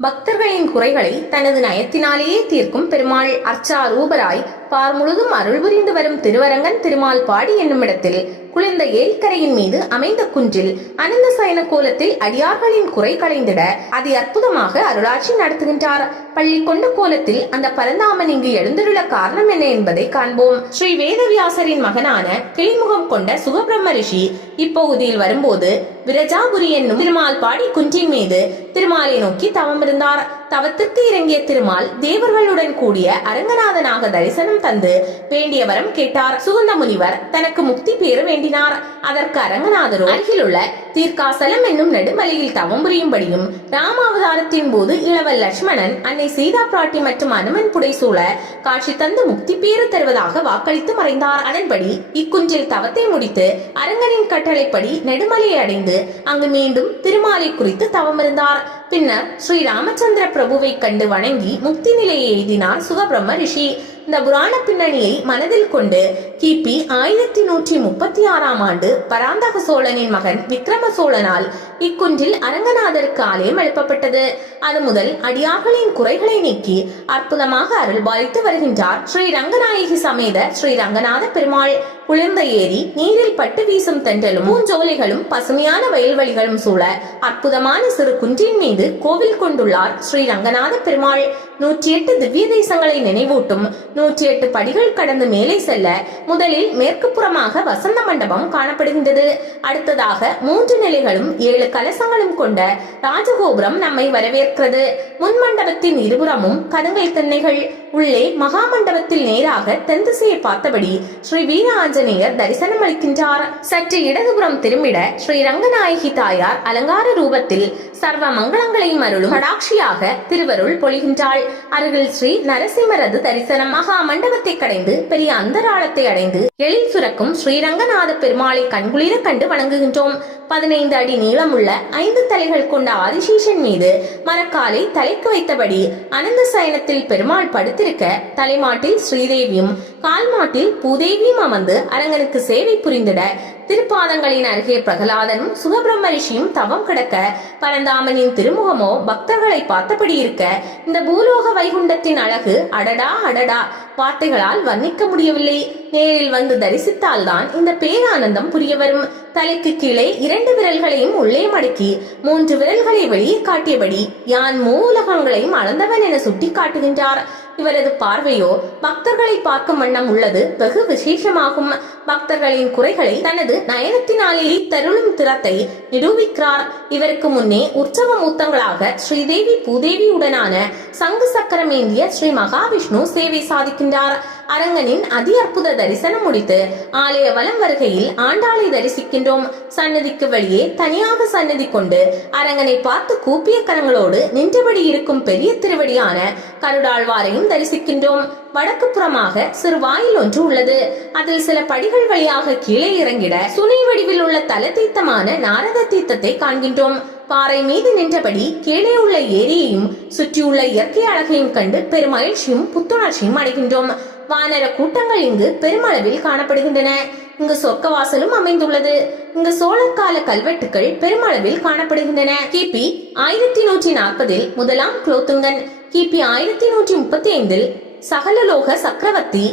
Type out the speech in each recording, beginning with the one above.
பக்தர்களின் குறைகளை தனது நயத்தினாலேயே தீர்க்கும் பெருமாள் அர்ச்சா ரூபராய் பார் முழுதும் அருள் புரிந்து வரும் திருவரங்கன் திருமால் பாடி என்னும் இடத்தில் குளிர்ந்த ஏரிக்கரையின் மீது அமைந்த குன்றில் அனந்த சயன கோலத்தில் அடியார்களின் குறை களைந்திட அதி அற்புதமாக அருளாட்சி நடத்துகின்றார். பள்ளி கொண்ட கோலத்தில் அந்த பரந்தாமன் இங்கு எழுந்துள்ள காரணம் என்ன என்பதை காண்போம். ஸ்ரீ வேதவியாசரின் மகனான கிளிமுகம் கொண்ட சுகபிரம்ம ரிஷி இப்பகுதியில் வரும்போது விரஜாபுரி என்னும் திருமால் பாடி குன்றின் மீது திருமாலை நோக்கி தவம் இருந்தார் தவத்திற்கு இறங்கிய திருமால் தேவர்களுடன் கூடிய அரங்கநாதனாக தரிசனம் தந்து வேண்டிய வரம் கேட்டார். சுகந்த முனிவர் தனக்கு முக்தி பெற வேண்டும் வேண்டினார். அதற்கு அரங்கநாதரோ அருகிலுள்ள தீர்க்காசலம் என்னும் நெடுமலையில் தவம் புரியும்படியும் ராமாவதாரத்தின் போது இளவல் லட்சுமணன் அன்னை சீதா பிராட்டி மற்றும் அனுமன் புடைசூழ காட்சி தந்து முக்தி பேறு தருவதாக வாக்களித்து மறைந்தார். அதன்படி இக்குன்றில் தவத்தை முடித்து அரங்கனின் கட்டளைப்படி நெடுமலையை அடைந்து அங்கு மீண்டும் திருமாலை குறித்து தவம் இருந்தார். பின்னர் ஸ்ரீ ராமச்சந்திர பிரபுவை கண்டு வணங்கி முக்தி நிலையை எழுதினார் சுகபிரம்ம ரிஷி. இந்த புராண பின்னணியை மனதில் கொண்டு கிபி ஆயிரத்தி நூற்றி முப்பத்தி ஆறாம் ஆண்டு பராந்தக சோழனின் மகன் விக்ரம சோழனால் இக்குன்றில் அரங்கநாதருக்கு ஆலயம் எழுப்பப்பட்டது. அது முதல் அடியார்களின் குறைகளை நீக்கி அற்புதமாக அருள்பாலித்து வருகின்றார் ஸ்ரீ ரங்கநாயகி சமேத ஸ்ரீ ரங்கநாத பெருமாள். குளிர்ந்த ஏரி நீரில் பட்டு வீசும் தென்றலும் பூஞ்சோலைகளும் பசுமையான வயல்வெளிகளும் சூழ அற்புதமான சிறு குன்றின் மீது கோவில் கொண்டுள்ளார் ஸ்ரீ ரங்கநாத பெருமாள். நூற்றி எட்டு திவ்ய தேசங்களை நினைவூட்டும் நூற்றி எட்டு படிகள் கடந்து மேலே செல்ல முதலில் மேற்கு புறமாக வசந்த மண்டபம் காணப்படுகின்றது. அடுத்ததாக மூன்று நிலைகளும் ஏழு கலசங்களும் கொண்ட ராஜகோபுரம் நம்மை வரவேற்கிறது. முன் மண்டபத்தின் இருபுறமும் கருங்கை திண்ணைகள் உள்ளே மகா மண்டபத்தில் நேராக தென் திசையை பார்த்தபடி ஸ்ரீ வீர ஆஞ்சநேயர் தரிசனம் அளிக்கின்றார். சற்று இடதுபுறம் திரும்பிட ஸ்ரீ ரங்கநாயகி தாயார் அலங்கார ரூபத்தில் சர்வ மங்களங்களையும் அருளும் கடாட்சியாக திருவருள் பொழிகின்றாள். அருகில் ஸ்ரீ நரசிம்மரது தரிசனம் மகா மண்டபத்தை கடைந்து பெரிய அந்தராளத்தை அடைந்து எழில் சுரக்கும் ஸ்ரீரங்கநாத பெருமாளை கண்குளிர கண்டு வணங்குகின்றோம். பதினைந்து அடி நீளமுள்ள ஐந்து தலைகள் கொண்ட ஆதிசேஷன் மீது மரக்காலை தலைக்கு வைத்தபடி அனந்த சயனத்தில் பெருமாள் படுத்திருக்க தலைமாட்டில் ஸ்ரீதேவியும் கால்மாட்டில் பூதேவியும் அமர்ந்து அரங்கனுக்கு சேவை புரிந்திட திருப்பாதங்களின் அருகே பிரகலாதனும் சுகபிரம்ம ரிஷியும் தவம் கிடக்க பரந்தாமனின் திருமுகமோ பக்தர்களை பார்த்தபடி இருக்க இந்த பூலோக வைகுண்டத்தின் அழகு அடடா அடடா வார்த்தைகளால் வர்ணிக்க முடியவில்லை. நேரில் வந்து தரிசித்தால்தான் இந்த பேரானந்தம் புரிய வரும். தலைக்கு கீழே இரண்டு விரல்களையும் உள்ளே மடக்கி மூன்று விரல்களை வெளியே காட்டியபடி யான் மூலகங்களையும் அளந்தவன் என சுட்டி காட்டுகின்றார் இவரது பார்வையோ பக்தர்களை பார்க்கும் வண்ணம் உள்ளது. வெகு விசேஷமாகும். பக்தர்களின் குறைகளை தனது நயனத்தினாலேயே தருளும் திறத்தை நிரூபிக்கிறார். இவருக்கு முன்னே உற்சவ மூத்தங்களாக ஸ்ரீதேவி பூதேவியுடனான சங்கு சக்கரம் ஏந்திய ஸ்ரீ மகாவிஷ்ணு சேவை சாதிக்கின்றார். அரங்கனின் அதி அற்புத தரிசனம் முடித்து ஆலய வலம் வருகையில் ஆண்டாளை தரிசிக்கின்றோம். சன்னதிக்கு வெளியே தனியாக சன்னதி கொண்டு அரங்கனை பார்த்து கூப்பிய கரங்களோடு நின்றபடி இருக்கும் பெரிய திருவடியான கருடாழ்வாரையும் தரிசிக்கின்றோம். வடக்கு புறமாக சிறு வாயில் ஒன்று உள்ளது. அதில் சில படிகள் வழியாக கீழே இறங்கிட சுனை வடிவில் உள்ள தல தீர்த்தமான நாரத தீர்த்தத்தை காண்கின்றோம். பாறை மீது நின்றபடி கீழே உள்ள ஏரியையும் சுற்றியுள்ள இயற்கை அழகையும் கண்டு பெருமகிழ்ச்சியும் புத்துணர்ச்சியும் அடைகின்றோம். வானர கூட்டங்கள் இங்கு பெருமளவில் காணப்படுகின்றன. இங்கு சொர்க்க வாசலும் அமைந்துள்ளது. இங்கு சோழர் கால கல்வெட்டுகள் பெருமளவில் காணப்படுகின்றன. கிபி ஆயிரத்தி நூற்றி நாற்பதில் முதலாம் குலோத்துங்கன். கிபி ஆயிரத்தி நூற்றி முப்பத்தி ஐந்தில் சகலலோக சக்கரவர்த்தி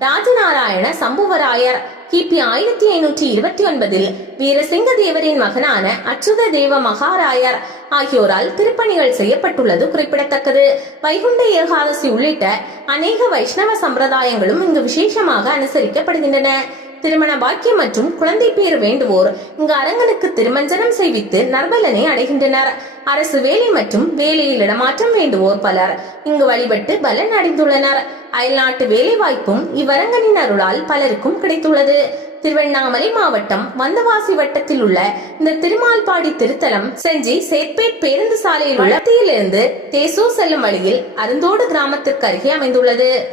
ராஜநாராயண சம்புவராயர். கிபி ஆயிரத்தி ஐநூற்றி இருபத்தி ஒன்பதில் வீரசிங்க தேவரின் மகனான அச்சுத தேவ மகாராயர். ஆகியோரால் திருப்பணிகள் செய்யப்பட்டுள்ளது குறிப்பிடத்தக்கது. வைகுண்ட ஏகாதசி உள்ளிட்ட அநேக வைஷ்ணவ சம்பிரதாயங்களும் இங்கு விசேஷமாக அனுசரிக்கப்படுகின்றன. திருமண பாக்கியம் மற்றும் குழந்தை பேர் வேண்டுவோர் இங்கு அரங்கனுக்கு திருமஞ்சனம் செய்வித்து நர்பலனை அடைகின்றனர். அரசு வேலை மற்றும் வேலையில் இடமாற்றம் வேண்டுவோர் பலர் இங்கு வழிபட்டு பலன் அடைந்துள்ளனர். அயல்நாட்டு வேலை வாய்ப்பும் இவ்வரங்கனின் அருளால் பலருக்கும் கிடைத்துள்ளது. திருவண்ணாமலை மாவட்டம் வந்தவாசி வட்டத்தில் உள்ள இந்த திருமால்பாடி திருத்தலம் செஞ்சி சேத்பேட் பேருந்து சாலையில் உள்ள இருந்து தேசூர் செல்லும் வழியில் அருந்தோடு கிராமத்திற்கு அருகே அமைந்துள்ளது.